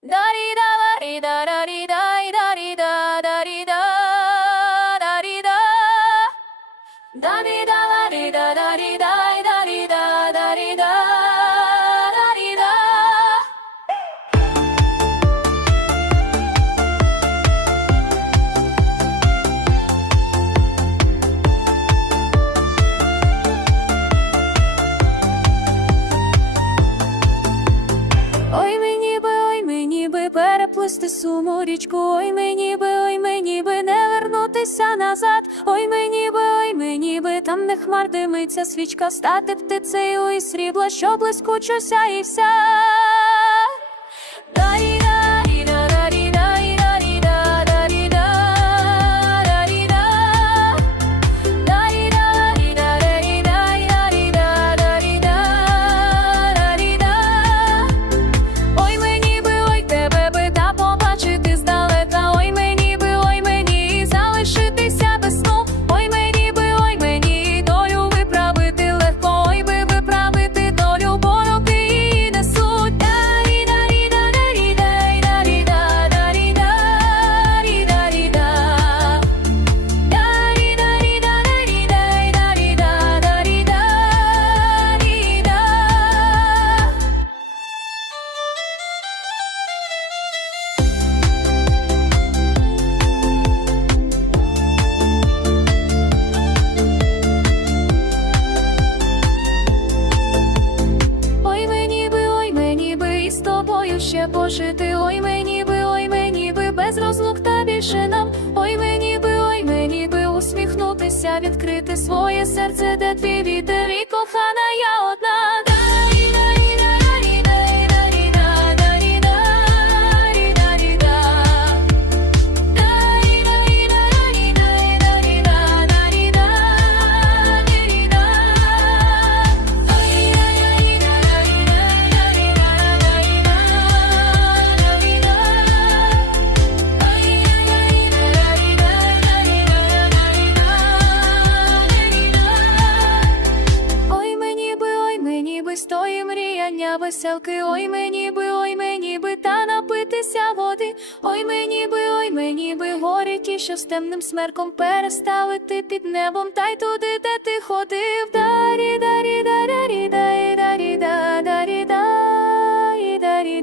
da di da da di da da di da di. Переплисти суму річку, ой мені би, ой мені би не вернутися назад, ой мені би, ой мені би там не хмар димиться свічка, стати птицею і срібла, що блискучуся і Даріда, ще пожити. Ой мені би, ой мені би без розлук та більше нам. Ой мені би, ой мені би усміхнутися, відкрити своє серце, де твій вітер і кохана я одна. Тої мріяння веселки, ой мені би, ой мені би та напитися води, ой мені би, ой мені би горі ті, що з темним смерком переставити під небом, та й туди, де ти ходив, дарі, дарі, дарі, дарі, дарі, дарі, дарі, дарі, дарі, дарі,